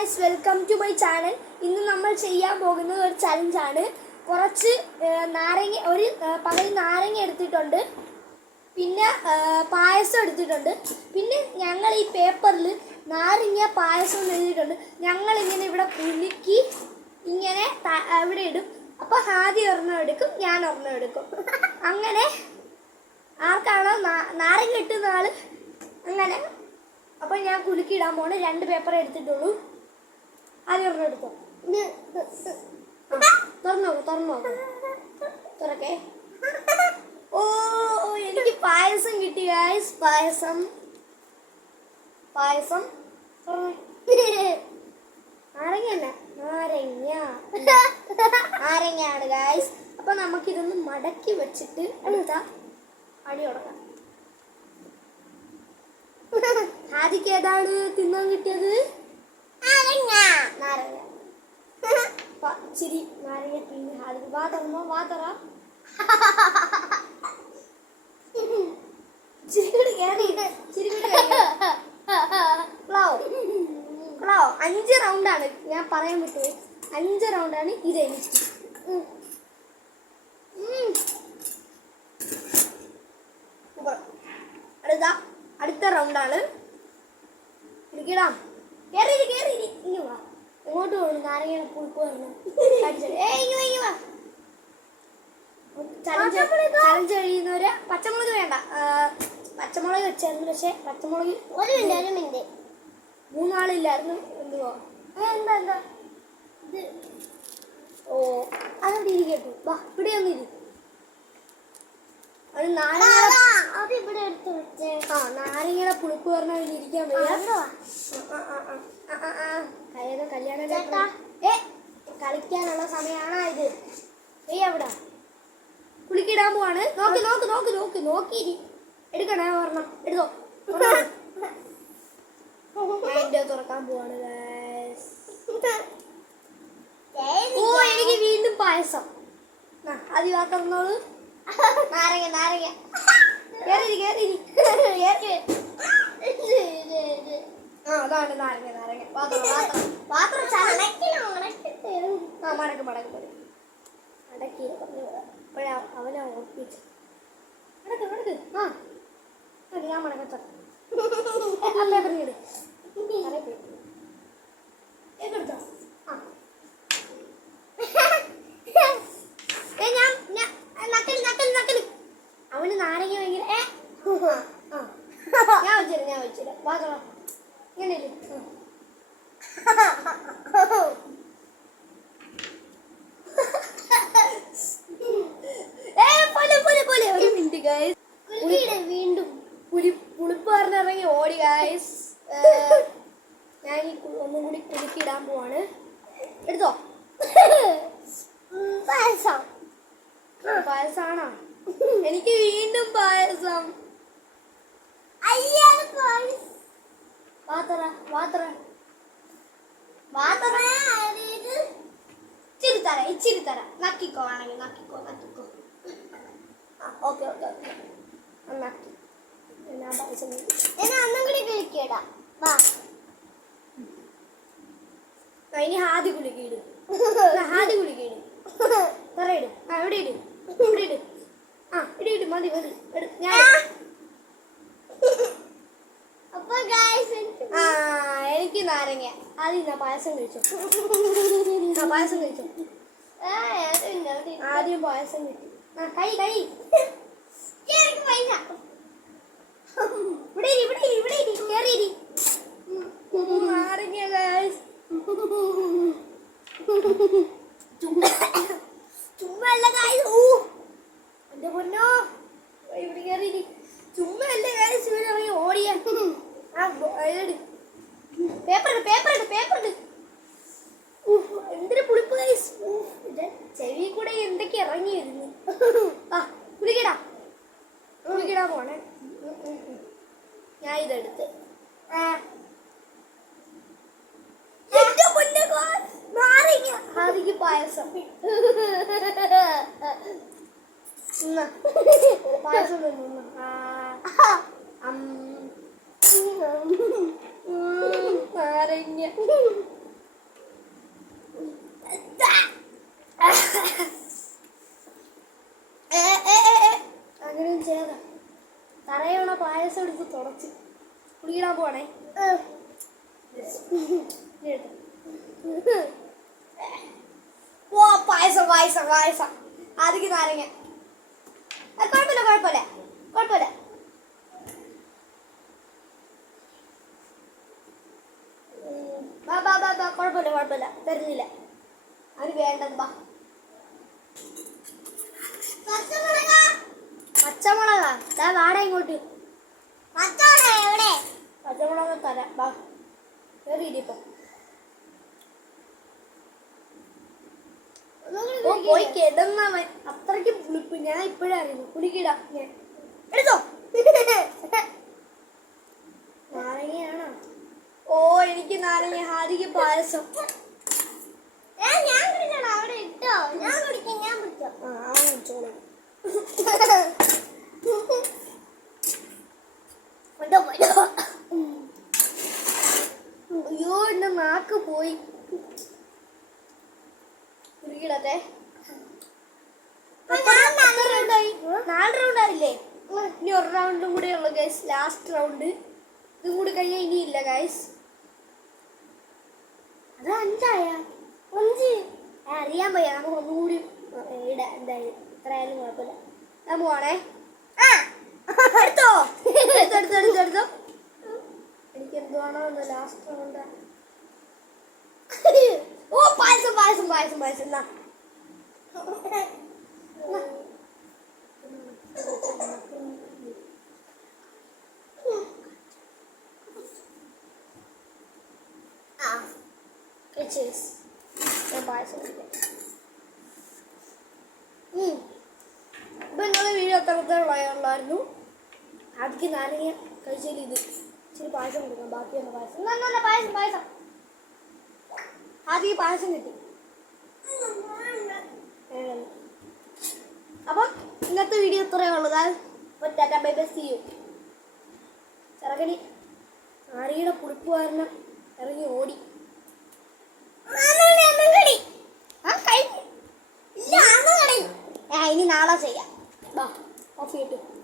Guys welcome to my channel ഇന്ന് നമ്മൾ ചെയ്യാൻ പോകുന്നത് ഒരു ചലഞ്ചാണ് കുറച്ച് നാരങ്ങ ഒരു പകുതി നാരങ്ങ എടുത്തിട്ടുണ്ട്. പിന്നെ പായസം എടുത്തിട്ടുണ്ട്. പിന്നെ ഞങ്ങൾ ഈ പേപ്പറിൽ നാരങ്ങ പായസം എഴുതിയിട്ടുണ്ട്. ഞങ്ങൾ ഇങ്ങനെ ഇവിടെ കുലുക്കി ഇങ്ങനെ ഇവിടെ ഇടും. അപ്പോൾ ഹാദി ഒരെണ്ണം എടുക്കും ഞാൻ ഒരെണ്ണം എടുക്കും. അങ്ങനെ ആർക്കാണോ നാരങ്ങ കിട്ടുന്ന ആൾ? അങ്ങനെ. അപ്പോൾ ഞാൻ കുലുക്കി ഇടാൻ പോണ്. രണ്ട് പേപ്പർ എടുത്തിട്ടുള്ളൂ. ആദ്യം ഒരെണ്ണം എടുത്തോ. ആ, തുറന്നു നോക്ക് തുറന്നു. തുറക്കേ. ഓ എനിക്ക് പായസം കിട്ടി ഗായ്സ് പായസം. പായസം. നാരങ്ങ നാരങ്ങ. നാരങ്ങയാണ് ഗായ്സ് അപ്പൊ നമുക്കിതൊന്ന് മടക്കി വെച്ചിട്ട് അടുത്ത അടി തുടങ്ങാം ആദ്യക്ക് ഏതാണ് തിന്നാൻ കിട്ടിയത്? നാരങ്ങ നാരങ്ങ പ- ചിരി നാരങ്ങ തിന്ന് ആദ്യം വാ തുറന്നോ വാ തുറ ചിരികൂടി കേറി ചിരികൂടി ക്ലൗ ക്ലൗ അഞ്ച് റൗണ്ടാണ് ഞാൻ പറയാൻ പറ്റുമോ അഞ്ച് റൗണ്ടാണ് ഇത് എനിക്ക് ഉം. ഉം. സൂപ്പർ. അടുത്ത അടുത്ത റൗണ്ടാണ് ഇരിക്കടാം കേറി കേറി ഇങ്ങ് വാ. എങ്ങോട്ട് പോകുന്നു നാരങ്ങ പുളിപ്പ് വരണം ഏ ഇങ്ങ് വാ ഇങ്ങ് വാ. ചലഞ്ച് ചലഞ്ച് കഴിയുന്നവര് പച്ചമുളക് വേണ്ട. പച്ചമുളക് വെച്ചായിരുന്നു പക്ഷെ പച്ചമുളക് ഒരു മിനിറ്റ് ഒരു മിനിറ്റ്. മൂന്നാളില്ലായിരുന്നു. എന്തുവാ എന്താ എന്താ? ഇത്. ഓ അതെന്ത് ഇരിക്കട്ടു വാ ഇവിടെ ഒന്ന് അത് നാളെ അത് ഇവിടെ ആ നാരങ്ങയുടെ പുളിപ്പ് പറഞ്ഞ ഇരിക്കാൻ. കയ്യിന്ന് കല്യാണം ഏ കളിക്കാനുള്ള സമയമാണോ ഇത്? നീ അവിടെ കുളിക്കിടാൻ പോവാണ്. നോക്ക് നോക്ക് നോക്ക് നോക്ക്. നോക്കിയിരി എടുക്കണേ ഒരെണ്ണം. എടുത്തോ. എന്റെ തുറക്കാൻ പോവാണ് ഓ എനിക്ക് വീണ്ടും പായസം. ആ തുറന്നോളൂ. നാരങ്ങ നാരങ്ങ. അതാണ് നാരങ്ങ നാരങ്ങ. പാത്രം പാത്രം. ആ മടക്ക് മടക്ക് മടക്ക്. അപ്പോഴാ അവനെ ഓർപ്പിച്ചു മടക്ക് മടക്ക്. ആ. മതി, ഞാൻ നക്കൽ അവന് നാരങ്ങ ഭയങ്കര. ഞാൻ വെച്ചില്ല ഞാൻ വെച്ചില്ല പാത്രം ഇങ്ങനെ വീണ്ടും പുലി പുളിപ്പ് പറഞ്ഞിറങ്ങി ഓടി ഗായ്സ് ഞാൻ ഈ ഒന്നും കൂടി കുലുക്കിടാൻ പോവാണ്. എടുത്തോ? പായസം. പായസാണോ എനിക്ക് വീണ്ടും പായസം. വാത്തറ വാത്തറ അരിയത് ഇച്ചിരി തര ഇച്ചിരി തര നക്കിക്കോ ആണെങ്കിൽ നക്കിക്കോ നക്കിക്കോ. Okay okay okay. നക്കി. ഞാൻ ഒന്നും കൂടി കുലുക്കിയിടാ വാ. ഇനി ഹാദി കുളിക്കിട് ഹാദി കുളിക്കിട് തറ ഇട്. ആ ഇവിടെ ഇടും. ഇവിടെ ഇടും. ആ ഇടി ഇടും. മതി മതി. ഇട്. ഞാൻ അപ്പൊ ഗായ്സ് എനിക്ക് ആ എനിക്ക് നാരങ്ങ. ഞാൻ പായസം കഴിച്ചു? പായസം കഴിച്ചു. ആദ്യം പായസം കിട്ടി. ആ പൈസ. ഇവിടെ ഇവിടെ ഇവിടെ കയറി നാരങ്ങ guys. ചുമ്മാ അല്ല guys. ഊ. എന്റെ പൊന്നോ. ഇവിടെ കേറി ഇരി. ചുമ്മാ അല്ല guys. ഇവിടെ ഓടിയ. ആ ഇതെട്. പേപ്പർ ഇട് പേപ്പർ ഇട് പേപ്പർ ഉഫ്, എന്തൊരു പുളിപ്പ് ചെവി കൂടെ എന്തൊക്കെ ഇറങ്ങി വരുന്നു ആ കുളിക്കടാ. കുളിക്കടാ പോണേ. ഞാൻ ഇതെടുത്ത്. ആ. നാരങ്ങ. പായസം. പായസം തിന്നു നാരങ്ങ അങ്ങനെ ചെയ്ത തറയോണ പായസം എടുത്ത് തുടച്ച്. കുളിയിടാൻ പോണേ പായസം പായസം പായസം. ആദ്യം നാരങ്ങ. കുഴപ്പമില്ല കുഴപ്പമില്ല. കുഴപ്പമില്ല. ബാ ബാ ബാ ബാ കുഴപ്പമില്ല കുഴപ്പമില്ല. തരുന്നില്ല. അവന് വേണ്ടത് ബാ പച്ചമുളക. ദാ വാട ഇങ്ങോട്ട്. പച്ചമുളക തരാം. ബാ ഓ പോയി കിടന്നവൻ അത്രയ്ക്ക് പുളിപ്പ്. ഞാൻ ഇപ്പോഴേ അറിയുന്നു. കുളിക്കിടാം ഞാൻ. എടുത്തോ. നാരങ്ങയാണോ എനിക്ക് ഞാൻ ഹാദിക്ക് പായസം. അയ്യോ എന്റെ നാക്ക് പോയി. നാല് റൗണ്ട് ആയില്ലേ? ഇനി ഒരു റൗണ്ടും കൂടെ ഉള്ളു ഗൈസ് ലാസ്റ്റ് റൗണ്ട് ഇതും കൂടി കഴിഞ്ഞാൽ ഇനിയില്ല ഗൈസ് അഞ്ചായ? അഞ്ച്? അറിയാൻ വയ്യ. നമുക്ക് ഒന്നുകൂടി ഇടാം എന്തായാലും ഇത്രയായാലും കുഴപ്പമില്ല. ഞാൻ പോവാണേ ആ എടുത്തോ? എടുത്തോ എടുത്തോ എടുത്തോ എനിക്ക് എന്തുവാണോ ലാസ്റ്റ് റൗണ്ട് ഓ പായസം പായസം പായസം പായസം. എന്നാ ആ ചേസ് ഞാൻ പായസം. ഇപ്പൊ ഇന്നലെ വീഡിയോ അത്രത്തെ ഉള്ളായിരുന്നു. ആദ്യം നാരങ്ങ കഴിച്ചാൽ ഇത്. ഇച്ചിരി പായസം കൊടുക്കാം വന്ന പായസം. നല്ല എന്നാ, പായസം പായസം. ആദ്യം പായസം കിട്ടി. അപ്പം ഇന്നത്തെ വീഡിയോ ഇത്രയേ ഉള്ളൂ. അപ്പോൾ tata bye bye see you ചെറുകനി ആരിയുടെ പുളിപ്പ് കാരണം ഇറങ്ങി ഓടി. ഇനി നാളെ ചെയ്യാം. ഓഫ് ചെയ്തിട്ട്